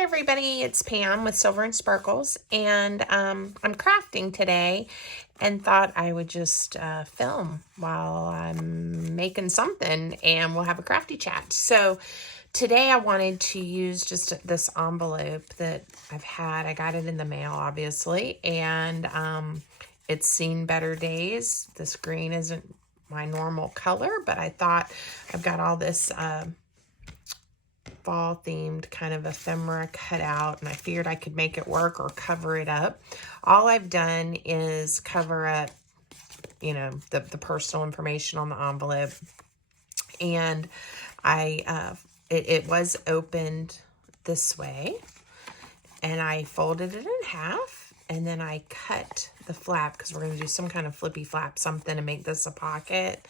Hi everybody, it's Pam with Silver and Sparkles, and I'm crafting today and thought I would just film while I'm making something and we'll have a crafty chat. So today I wanted to use just this envelope that I've had. I got it in the mail, obviously, and it's seen better days. This green isn't my normal color, but I thought I've got all this fall themed kind of ephemera cut out, and I figured I could make it work or cover it up. All I've done is cover up, you know, the personal information on the envelope, and it was opened this way, and I folded it in half, and then I cut the flap because we're going to do some kind of flippy flap something to make this a pocket.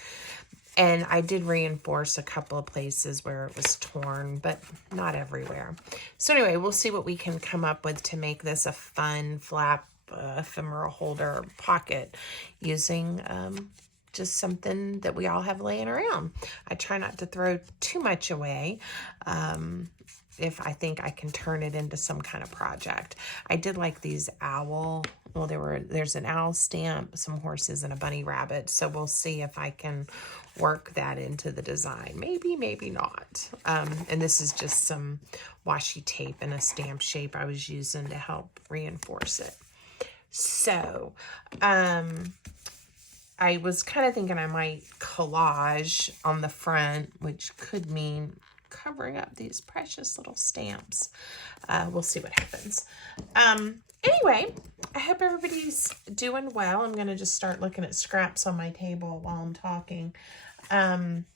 And I did reinforce a couple of places where it was torn, but not everywhere. So anyway, we'll see what we can come up with to make this a fun flap ephemera holder pocket using just something that we all have laying around. I try not to throw too much away. If I think I can turn it into some kind of project. I did like these owl, well, there's an owl stamp, some horses, and a bunny rabbit. So we'll see if I can work that into the design. Maybe, maybe not. And this is just some washi tape in a stamp shape I was using to help reinforce it. So, I was kind of thinking I might collage on the front, which could mean covering up these precious little stamps. We'll see what happens. Anyway, I hope everybody's doing well. I'm going to just start looking at scraps on my table while I'm talking. I've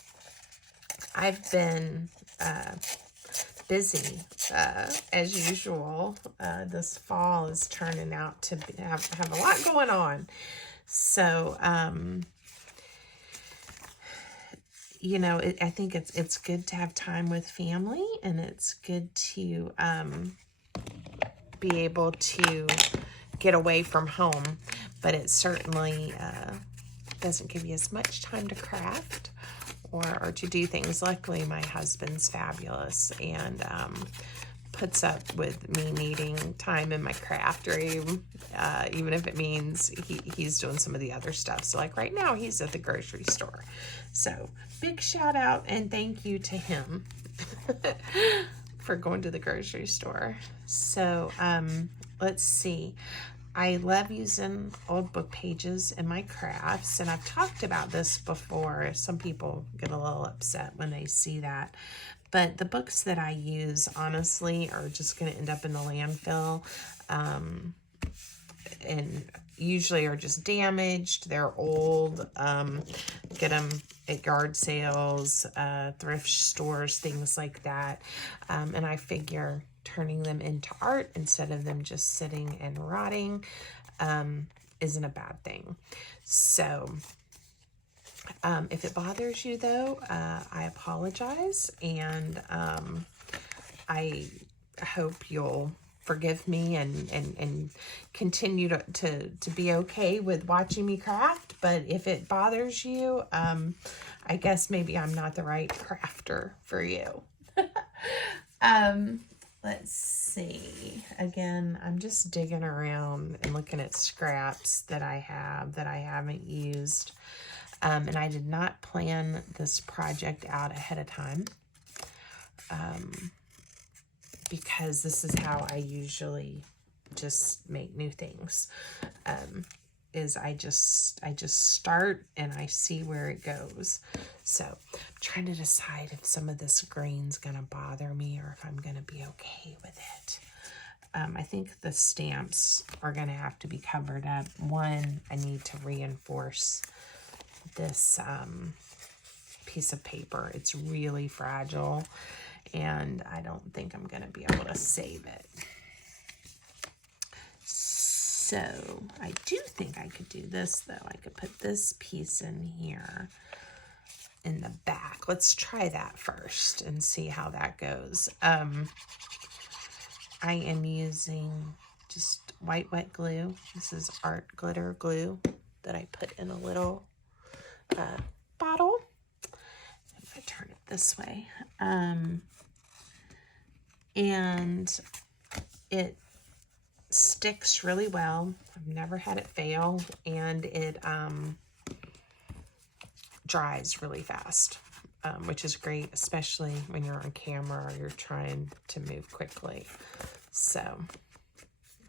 been busy as usual. This fall is turning out to have a lot going on. So, you know, I think it's good to have time with family, and it's good to be able to get away from home, but it certainly doesn't give you as much time to craft or to do things. Luckily, my husband's fabulous and puts up with me needing time in my craft room, even if it means he's doing some of the other stuff. So like right now, he's at the grocery store. So big shout out and thank you to him for going to the grocery store. So let's see. I love using old book pages in my crafts, and I've talked about this before. Some people get a little upset when they see that. But the books that I use, honestly, are just going to end up in the landfill, and usually are just damaged. They're old. Get them at yard sales, thrift stores, things like that. And I figure turning them into art instead of them just sitting and rotting isn't a bad thing. So if it bothers you, though, I apologize, and I hope you'll forgive me and continue to be okay with watching me craft. But if it bothers you, I guess maybe I'm not the right crafter for you. Let's see. Again, I'm just digging around and looking at scraps that I have that I haven't used. And I did not plan this project out ahead of time, because this is how I usually just make new things. Is I just start and I see where it goes. So I'm trying to decide if some of this green's gonna bother me or if I'm gonna be okay with it. I think the stamps are gonna have to be covered up. One, I need to reinforce this piece of paper. It's really fragile, and I don't think I'm gonna be able to save it. So I do think I could do this, though. I could put this piece in here in the back. Let's try that first and see how that goes. I am using just white wet glue. This is art glitter glue that I put in a little bottle. If I turn it this way. And it sticks really well. I've never had it fail, and it dries really fast, which is great, especially when you're on camera or you're trying to move quickly. So,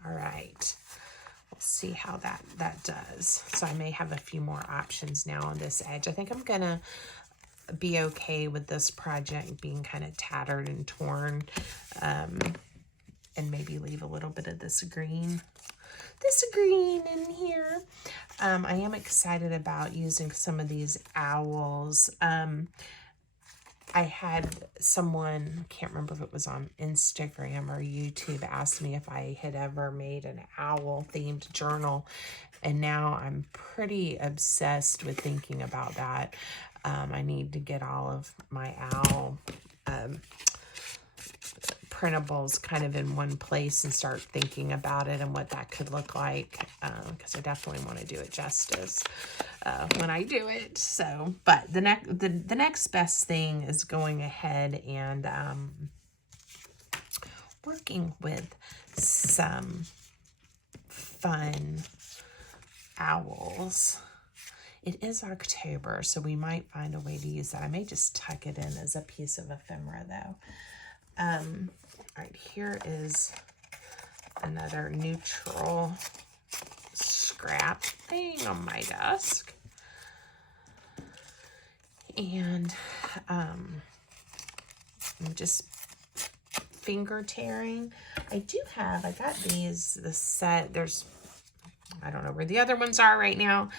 all right. We'll see how that does. So I may have a few more options now on this edge. I think I'm gonna be okay with this project being kind of tattered and torn, and maybe leave a little bit of this green in here. I am excited about using some of these owls. I had someone, can't remember if it was on Instagram or YouTube, asked me if I had ever made an owl themed journal, and now I'm pretty obsessed with thinking about that. I need to get all of my owl printables kind of in one place and start thinking about it and what that could look like, because I definitely want to do it justice when I do it. So, but the next best thing is going ahead and working with some fun owls. It is October, so we might find a way to use that. I may just tuck it in as a piece of ephemera, though. All right, here is another neutral scrap thing on my desk. And I'm just finger tearing. I got these, the set, I don't know where the other ones are right now,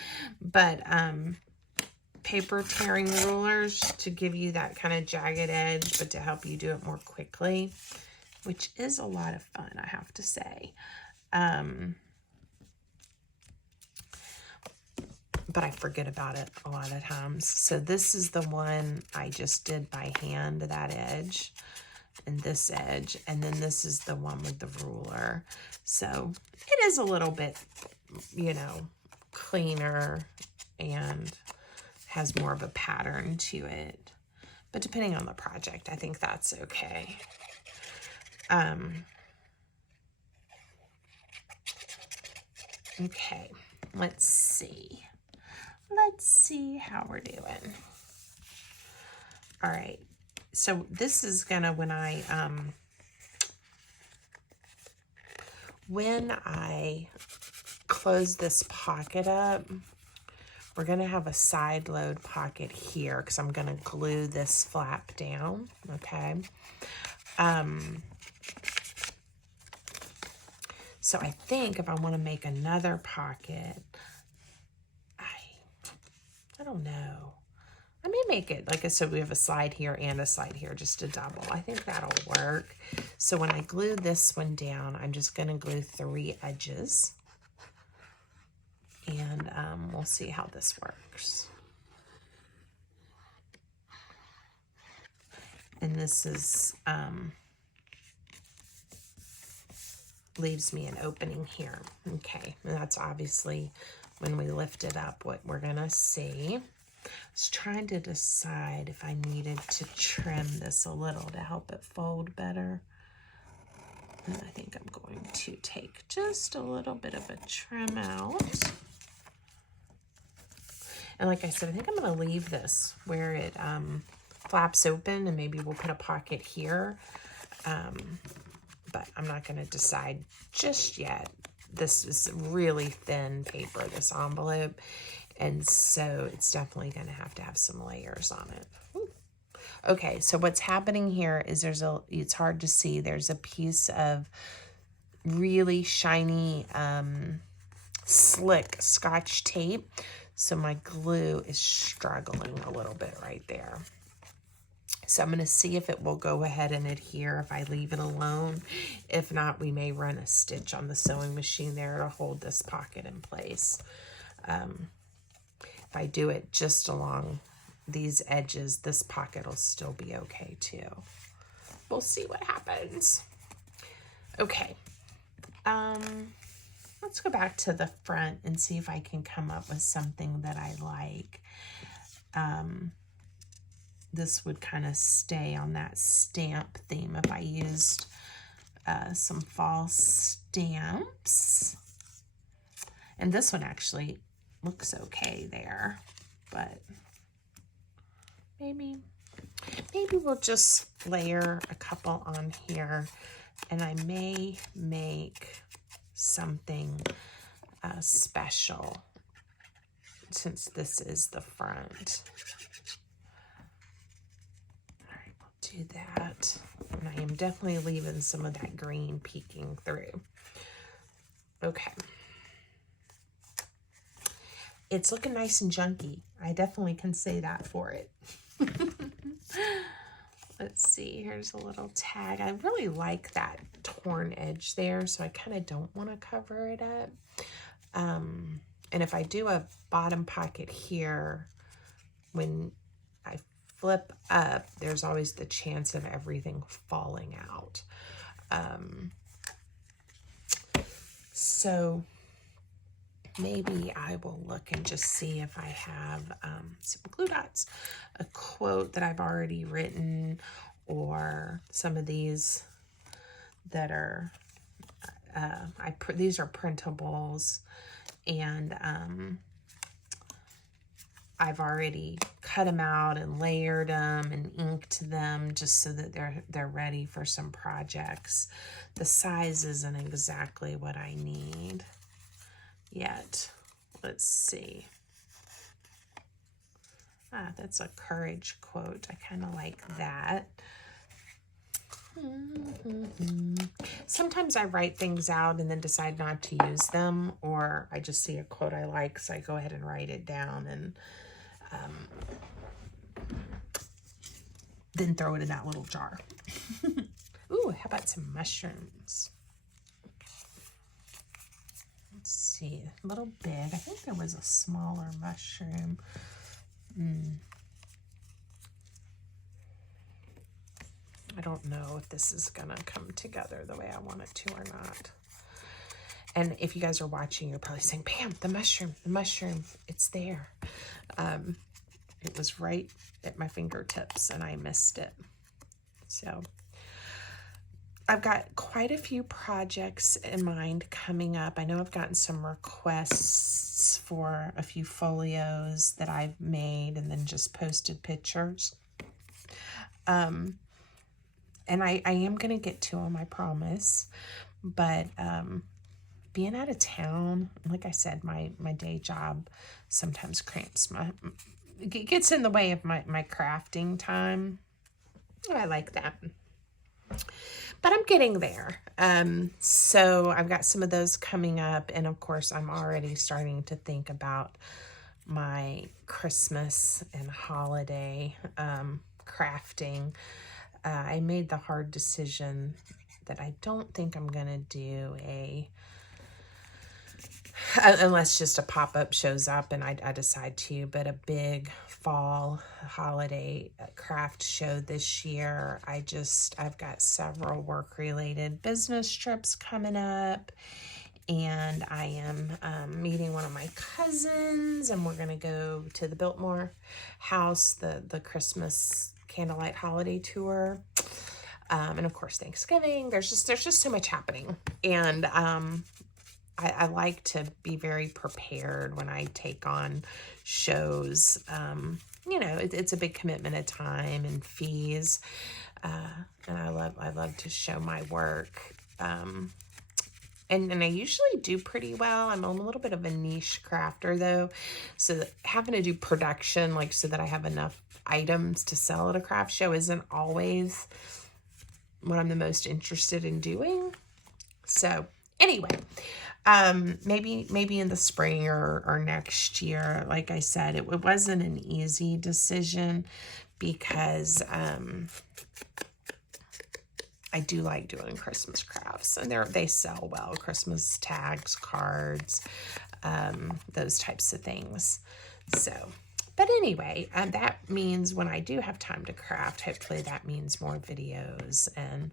but paper tearing rulers to give you that kind of jagged edge, but to help you do it more quickly, which is a lot of fun, I have to say. But I forget about it a lot of times. So this is the one I just did by hand, that edge and this edge, and then this is the one with the ruler. So it is a little bit, you know, cleaner and has more of a pattern to it, but depending on the project, I think that's okay. Okay, let's see how we're doing. All right, so this is gonna, when I close this pocket up, we're going to have a side load pocket here because I'm going to glue this flap down, okay? So I think if I want to make another pocket, I don't know. I may make it, like I said, we have a slide here and a slide here, just a double. I think that'll work. So when I glue this one down, I'm just going to glue 3 edges. And we'll see how this works. And this is, leaves me an opening here. Okay, and that's obviously when we lift it up what we're gonna see. I was trying to decide if I needed to trim this a little to help it fold better. And I think I'm going to take just a little bit of a trim out. And like I said, I think I'm going to leave this where it flaps open, and maybe we'll put a pocket here. But I'm not going to decide just yet. This is really thin paper, this envelope. And so it's definitely going to have some layers on it. Ooh. Okay, so what's happening here is it's hard to see, there's a piece of really shiny, slick Scotch tape. So my glue is struggling a little bit right there. So I'm going to see if it will go ahead and adhere if I leave it alone. If not, we may run a stitch on the sewing machine there to hold this pocket in place. If I do it just along these edges, this pocket will still be okay too. We'll see what happens. Okay. Let's go back to the front and see if I can come up with something that I like. This would kind of stay on that stamp theme if I used some fall stamps. And this one actually looks okay there, but maybe we'll just layer a couple on here, and I may make something special since this is the front. All right, we'll do that. And I am definitely leaving some of that green peeking through. Okay. It's looking nice and junky. I definitely can say that for it. Let's see, here's a little tag. I really like that torn edge there, so I kind of don't want to cover it up. And if I do a bottom pocket here, when I flip up, there's always the chance of everything falling out. So maybe I will look and just see if I have some glue dots, a quote that I've already written, or some of these that are, these are printables, and I've already cut them out and layered them and inked them just so that they're ready for some projects. The size isn't exactly what I need yet. Let's see. That's a courage quote. I kind of like that. Sometimes I write things out and then decide not to use them, or I just see a quote I like, so I go ahead and write it down and then throw it in that little jar. Ooh, how about some mushrooms? Let's see, a little big. I think there was a smaller mushroom. I don't know if this is gonna come together the way I want it to or not. And if you guys are watching, you're probably saying, Pam, the mushroom, it's there. It was right at my fingertips and I missed it. So I've got quite a few projects in mind coming up. I know I've gotten some requests for a few folios that I've made and then just posted pictures. And I am going to get to them, I promise. But being out of town, like I said, my day job sometimes cramps it gets in the way of my crafting time. And I like that. But I'm getting there. So I've got some of those coming up. And of course, I'm already starting to think about my Christmas and holiday crafting. I made the hard decision that I don't think I'm going to do unless just a pop-up shows up and I decide to, but a big fall holiday craft show this year. I've got several work-related business trips coming up, and I am meeting one of my cousins, and we're going to go to the Biltmore house, the Christmas candlelight holiday tour. And of course, Thanksgiving. There's just so much happening. And I like to be very prepared when I take on shows. You know, it's a big commitment of time and fees. And I love to show my work. And I usually do pretty well. I'm a little bit of a niche crafter though. So having to do production, like so that I have enough items to sell at a craft show isn't always what I'm the most interested in doing. So anyway, maybe in the spring or next year. Like I said, it wasn't an easy decision because I do like doing Christmas crafts, and they sell well. Christmas tags, cards, those types of things. So, but anyway, that means when I do have time to craft, hopefully that means more videos and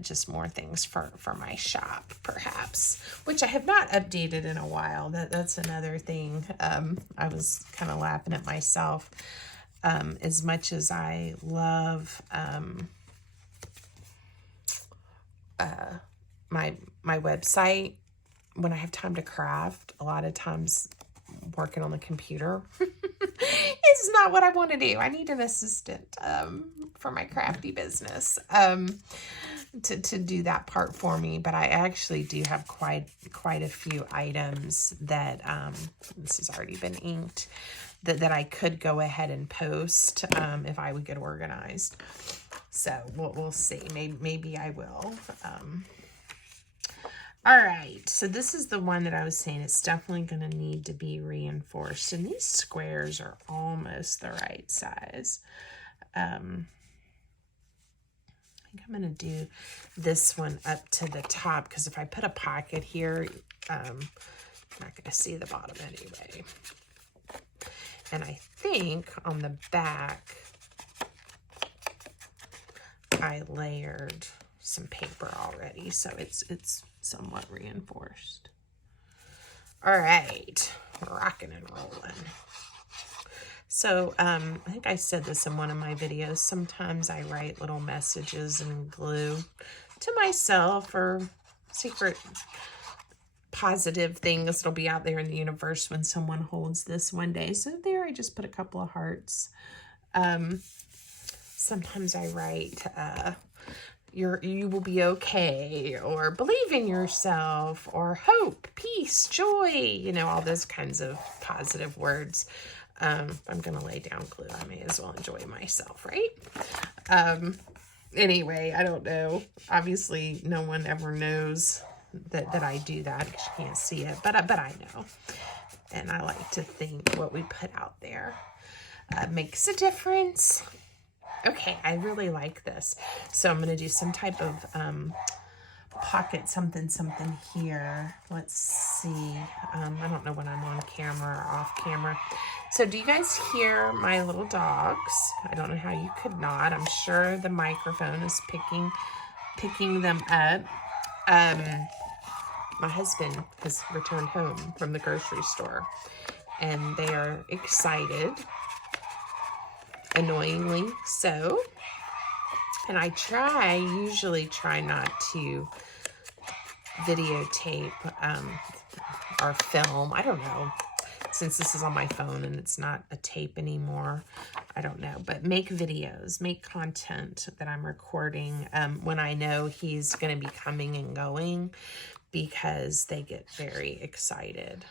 just more things for my shop, perhaps, which I have not updated in a while. That's another thing. I was kind of laughing at myself. As much as I love my website when I have time to craft. A lot of times working on the computer is not what I want to do. I need an assistant for my crafty business to do that part for me. But I actually do have quite a few items that this has already been inked that I could go ahead and post if I would get organized. So we'll see. Maybe I will. All right, so this is the one that I was saying it's definitely going to need to be reinforced. And these squares are almost the right size. I think I'm going to do this one up to the top because if I put a pocket here, I'm not going to see the bottom anyway. And I think on the back, I layered some paper already, so it's somewhat reinforced. All right, rocking and rolling. So I think I said this in one of my videos. Sometimes I write little messages in glue to myself or secret positive things that'll be out there in the universe when someone holds this one day. So there I just put a couple of hearts. Sometimes I write you will be okay, or believe in yourself, or hope, peace, joy, you know, all those kinds of positive words. I'm going to lay down glue. I may as well enjoy myself, right? Anyway, I don't know. Obviously, no one ever knows that I do that because you can't see it, but I know. And I like to think what we put out there makes a difference. Okay, I really like this. So I'm going to do some type of pocket something here. Let's see. I don't know when I'm on camera or off camera. So do you guys hear my little dogs? I don't know how you could not. I'm sure the microphone is picking them up. My husband has returned home from the grocery store, and they are excited. Annoyingly so. And I usually try not to videotape or film. I don't know. Since this is on my phone and it's not a tape anymore, I don't know. But make videos, make content that I'm recording when I know he's going to be coming and going, because they get very excited.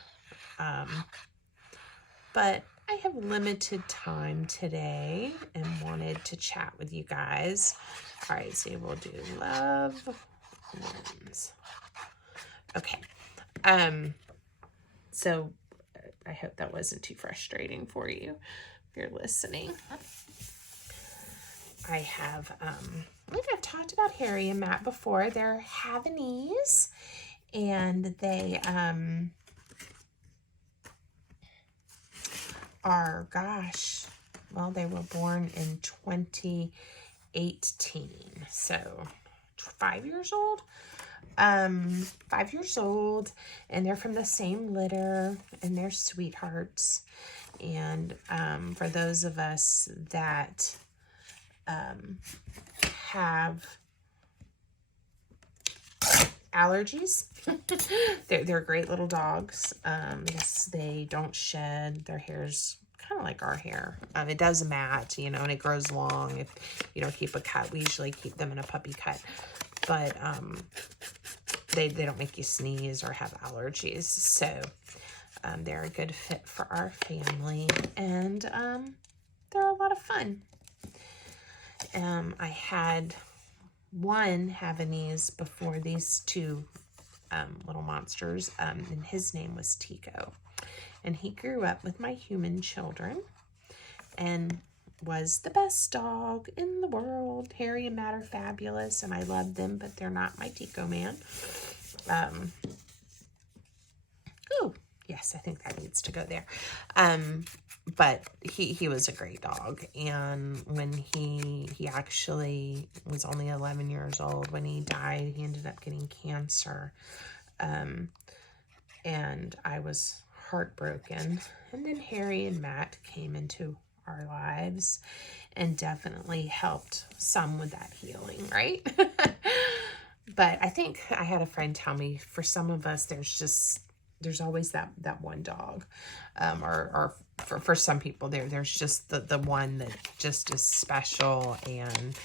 But I have limited time today and wanted to chat with you guys. All right, so we'll do love wins. Okay. So I hope that wasn't too frustrating for you if you're listening. I have, I think I've talked about Harry and Matt before. They're Havanese, and they, are, gosh, well, they were born in 2018, so 5 years old. 5 years old, and they're from the same litter, and they're sweethearts. And for those of us that have allergies, they're great little dogs. Yes, they don't shed. Their hair's kind of like our hair. It does mat, you know, and it grows long if you don't keep a cut. We usually keep them in a puppy cut, but they don't make you sneeze or have allergies. So they're a good fit for our family, and they're a lot of fun. I had one Havanese before these two little monsters, and his name was Tico. And he grew up with my human children and was the best dog in the world. Harry and Matt are fabulous, and I love them, but they're not my Tico man. Oh, yes, I think that needs to go there. But he was a great dog, and when he actually was only 11 years old when he died. He ended up getting cancer, and I was heartbroken. And then Harry and Matt came into our lives and definitely helped some with that healing, right? But I think I had a friend tell me, for some of us, there's always that one dog, or for some people there's just the one that just is special and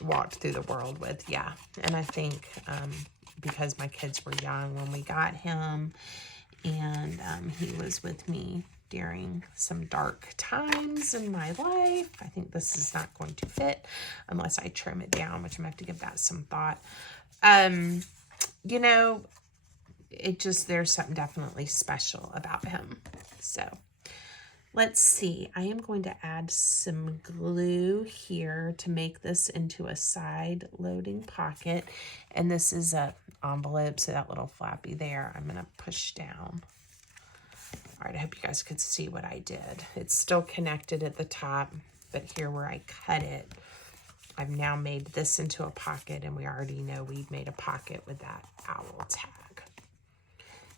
walked through the world with. Yeah. And I think because my kids were young when we got him, and he was with me during some dark times in my life. I think this is not going to fit unless I trim it down, which I'm going to have to give that some thought. You know, there's something definitely special about him. So let's see. I am going to add some glue here to make this into a side loading pocket. And this is a envelope, so that little flappy there, I'm going to push down. All right, I hope you guys could see what I did. It's still connected at the top, but here where I cut it, I've now made this into a pocket, and we already know we've made a pocket with that owl tag.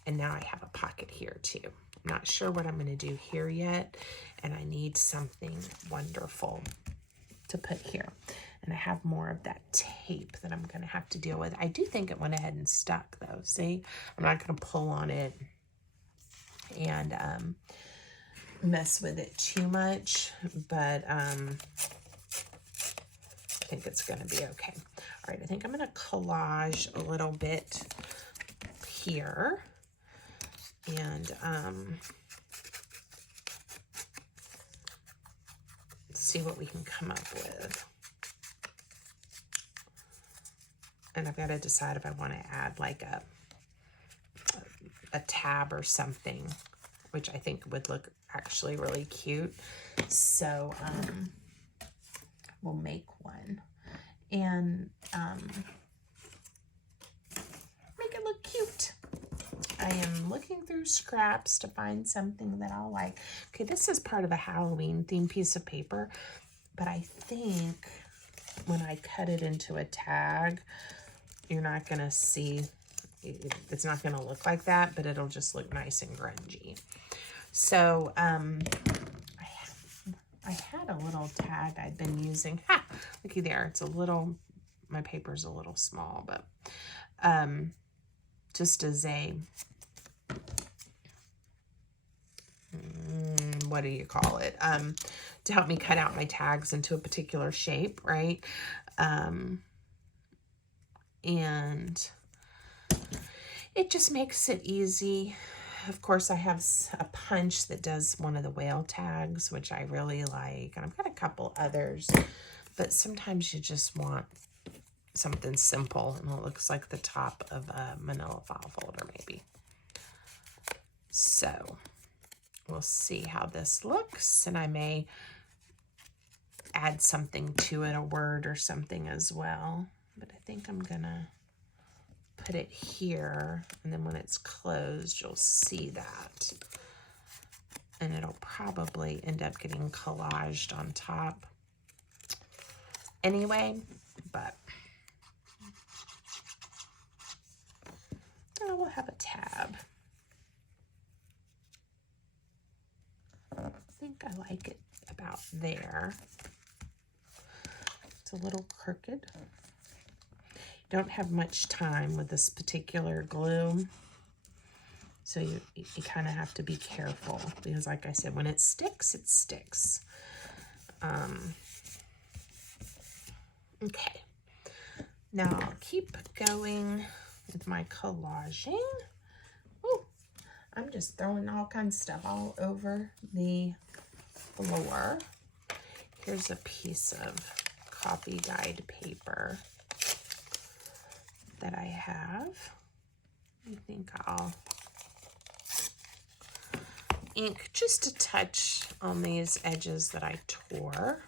And now I have a pocket here too. I'm not sure what I'm going to do here yet, and I need something wonderful to put here. And I have more of that tape that I'm going to have to deal with. I do think it went ahead and stuck though. See, I'm not going to pull on it and mess with it too much, but I think it's going to be okay. All right, I think I'm going to collage a little bit here, and see what we can come up with. And I've got to decide if I want to add like a tab or something, which I think would look actually really cute. So we'll make one and make it look cute. I am looking through scraps to find something that I'll like. Okay, this is part of a Halloween themed piece of paper, but I think when I cut it into a tag, you're not going to see, it's not going to look like that, but it'll just look nice and grungy. So I had a little tag I'd been using. Ha! Looky there. It's a little, my paper's a little small, but just as a, what do you call it? To help me cut out my tags into a particular shape, right? And it just makes it easy. Of course, I have a punch that does one of the whale tags, which I really like. And I've got a couple others, but sometimes you just want something simple, and it looks like the top of a manila file folder maybe. So we'll see how this looks, and I may add something to it, a word or something as well. But I think I'm gonna put it here, and then when it's closed, you'll see that. And it'll probably end up getting collaged on top anyway, but we'll have a tab. I think I like it about there. It's a little crooked. Don't have much time with this particular glue, so you kind of have to be careful, because like I said, when it sticks, it sticks. Okay, now I'll keep going with my collaging. Ooh, I'm just throwing all kinds of stuff all over the floor. Here's a piece of coffee dyed paper that I have. I think I'll ink just a touch on these edges that I tore,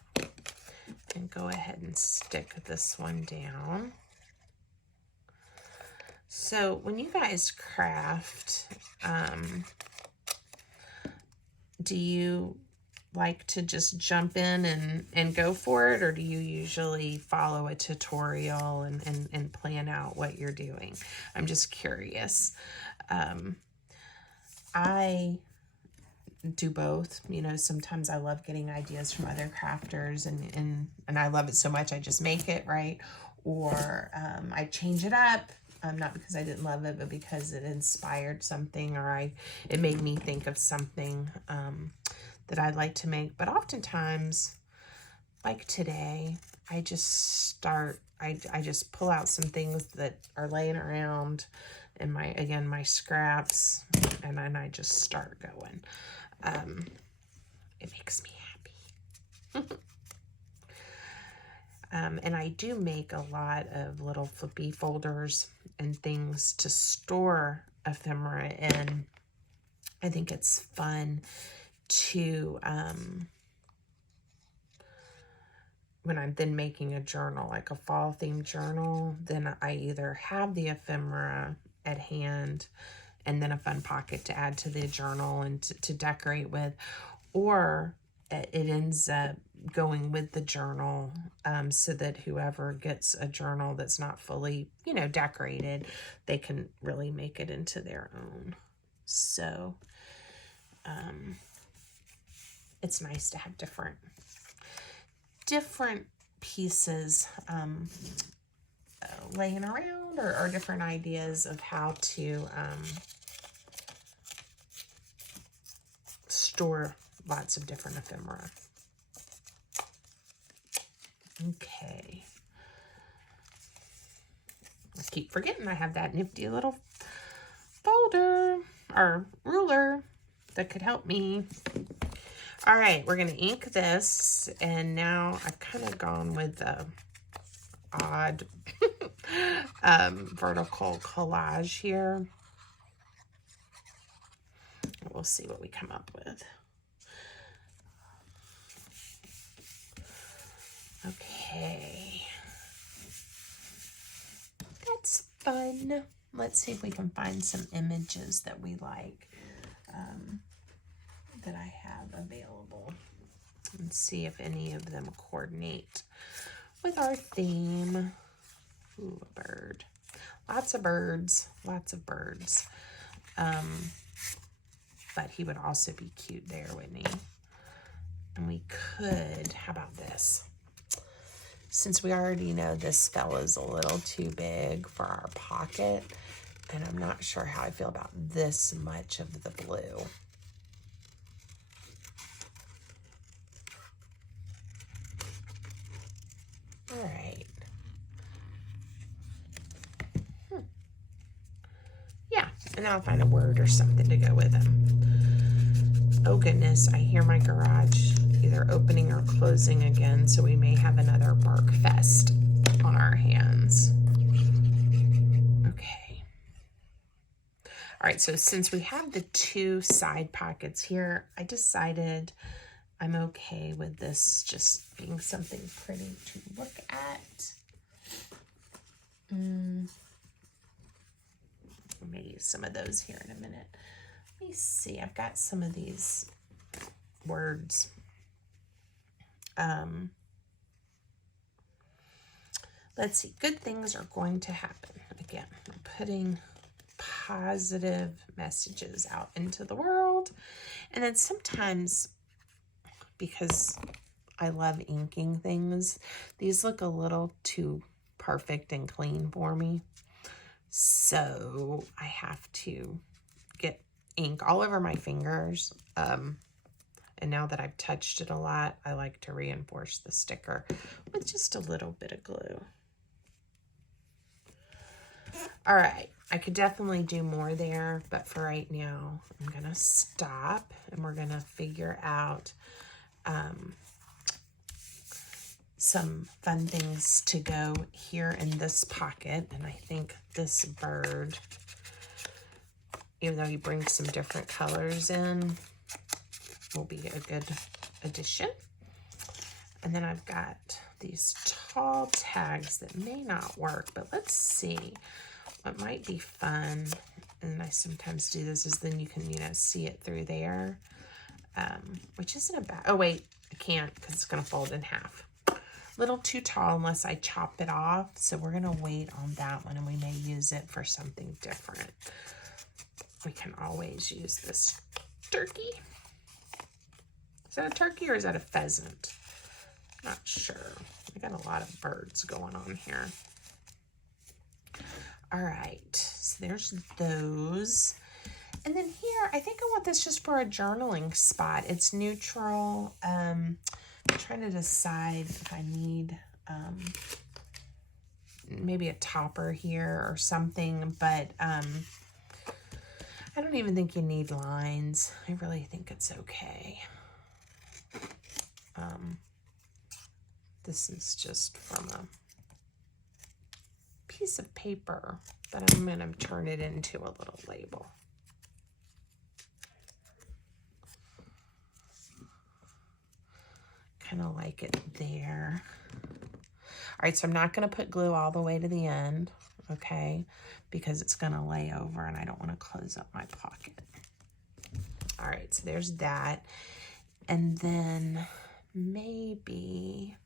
and go ahead and stick this one down. So when you guys craft, do you like to just jump in and go for it, or do you usually follow a tutorial and plan out what you're doing? I'm just curious. I do both. You know, sometimes I love getting ideas from other crafters, and I love it so much I just make it, right? or I change it up, not because I didn't love it, but because it inspired something, or it made me think of something that I'd like to make. But oftentimes, like today, I just I just pull out some things that are laying around in my scraps, and then I just start going. It makes me happy. And I do make a lot of little flippy folders and things to store ephemera in. I think it's fun to, when I'm then making a journal, like a fall themed journal, then I either have the ephemera at hand and then a fun pocket to add to the journal and to decorate with, or it ends up going with the journal, so that whoever gets a journal that's not fully, decorated, they can really make it into their own. So it's nice to have different pieces laying around, or different ideas of how to store lots of different ephemera. Okay. I keep forgetting I have that nifty little folder or ruler that could help me. All right, we're going to ink this, and now I've kind of gone with the odd vertical collage here. We'll see what we come up with. Okay. That's fun. Let's see if we can find some images that we like, that I have available, and see if any of them coordinate with our theme. Ooh, a bird. Lots of birds. Lots of birds. But he would also be cute there, wouldn't he? And we could, how about this? Since we already know this fella's a little too big for our pocket, and I'm not sure how I feel about this much of the blue. All right. Yeah, and then I'll find a word or something to go with him. Oh goodness, I hear my garage either opening or closing again, so we may have another bark fest on our hands. Okay. All right, so since we have the two side pockets here, I decided I'm okay with this just being something pretty to look at. I may use some of those here in a minute. Let me see, I've got some of these words. Let's see, good things are going to happen. Again, I'm putting positive messages out into the world. And then sometimes, because I love inking things, these look a little too perfect and clean for me. So I have to get ink all over my fingers. And now that I've touched it a lot, I like to reinforce the sticker with just a little bit of glue. All right, I could definitely do more there, but for right now, I'm gonna stop, and we're gonna figure out some fun things to go here in this pocket. And I think this bird, even though he brings some different colors in, will be a good addition. And then I've got these tall tags that may not work, but let's see what might be fun. And I sometimes do this, is then you can, see it through there, which isn't a bad, oh wait, I can't because it's going to fold in half. Little too tall unless I chop it off. So we're going to wait on that one, and we may use it for something different. We can always use this turkey. Is that a turkey or is that a pheasant? Not sure. I got a lot of birds going on here. All right, so there's those. And then here, I think I want this just for a journaling spot. It's neutral. I'm trying to decide if I need maybe a topper here or something, but I don't even think you need lines. I really think it's okay. This is just from a piece of paper, but I'm going to turn it into a little label. Kind of like it there. All right, so I'm not going to put glue all the way to the end, okay, because it's going to lay over and I don't want to close up my pocket. All right, so there's that. And then maybe,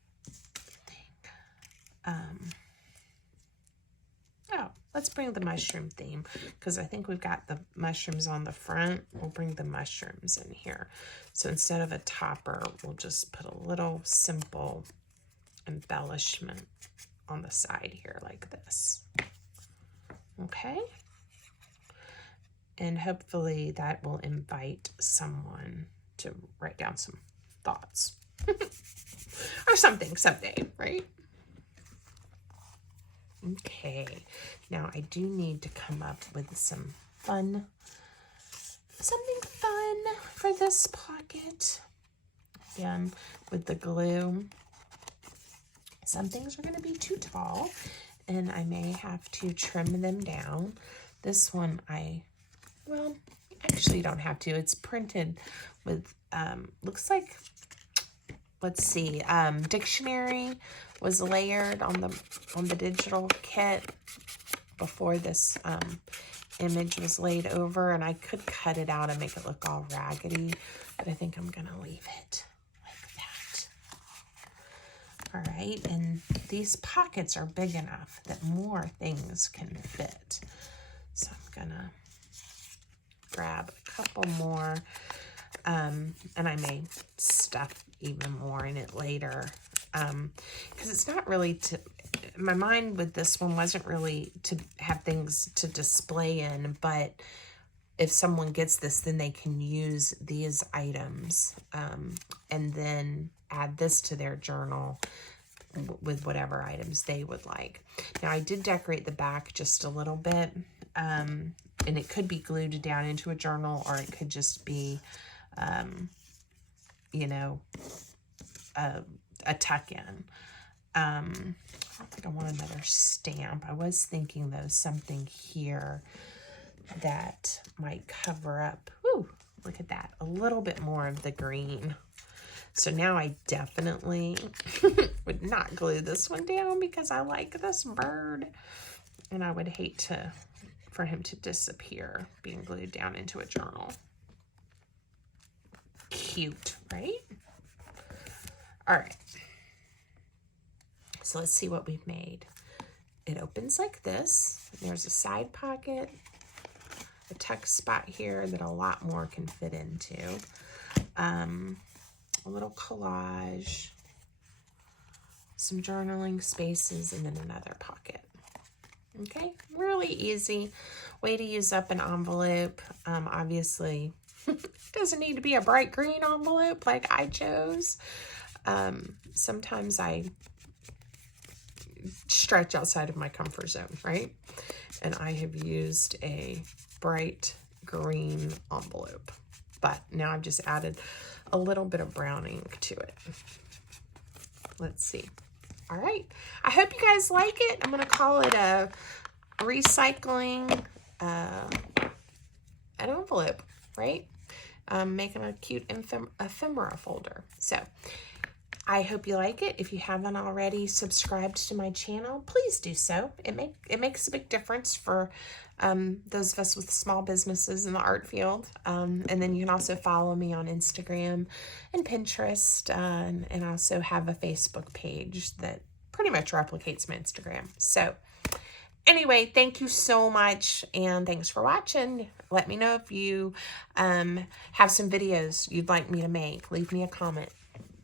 oh, let's bring the mushroom theme, because I think we've got the mushrooms on the front. We'll bring the mushrooms in here. So instead of a topper, we'll just put a little simple embellishment on the side here like this. Okay? And hopefully that will invite someone to write down some thoughts. Or something someday, right? Okay, now I do need to come up with something fun for this pocket. Again, with the glue, some things are going to be too tall, and I may have to trim them down. This one, well, actually you don't have to. It's printed with, looks like, let's see, dictionary was layered on the digital kit before this image was laid over, and I could cut it out and make it look all raggedy, but I think I'm gonna leave it like that. All right, and these pockets are big enough that more things can fit. So I'm gonna grab a couple more, and I may stuff even more in it later, because it's not really to, my mind with this one wasn't really to have things to display in, but if someone gets this, then they can use these items, and then add this to their journal with whatever items they would like. Now I did decorate the back just a little bit, and it could be glued down into a journal, or it could just be, you know, a tuck-in. I don't think I want another stamp. I was thinking, though, something here that might cover up, whoo, look at that, a little bit more of the green. So now I definitely would not glue this one down because I like this bird, and I would hate for him to disappear being glued down into a journal. Cute, right? All right. So let's see what we've made. It opens like this. There's a side pocket, a tuck spot here that a lot more can fit into. A little collage, some journaling spaces, and then another pocket. Okay, really easy way to use up an envelope. Obviously, it doesn't need to be a bright green envelope like I chose. Sometimes I stretch outside of my comfort zone, right? And I have used a bright green envelope, but now I've just added a little bit of brown ink to it. Let's see. All right. I hope you guys like it. I'm going to call it a recycling an envelope, right? Making a cute ephemera folder. So I hope you like it. If you haven't already subscribed to my channel, please do so. It makes a big difference for those of us with small businesses in the art field. And then you can also follow me on Instagram and Pinterest, and also have a Facebook page that pretty much replicates my Instagram. So anyway, thank you so much, and thanks for watching. Let me know if you have some videos you'd like me to make. Leave me a comment.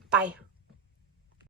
Bye.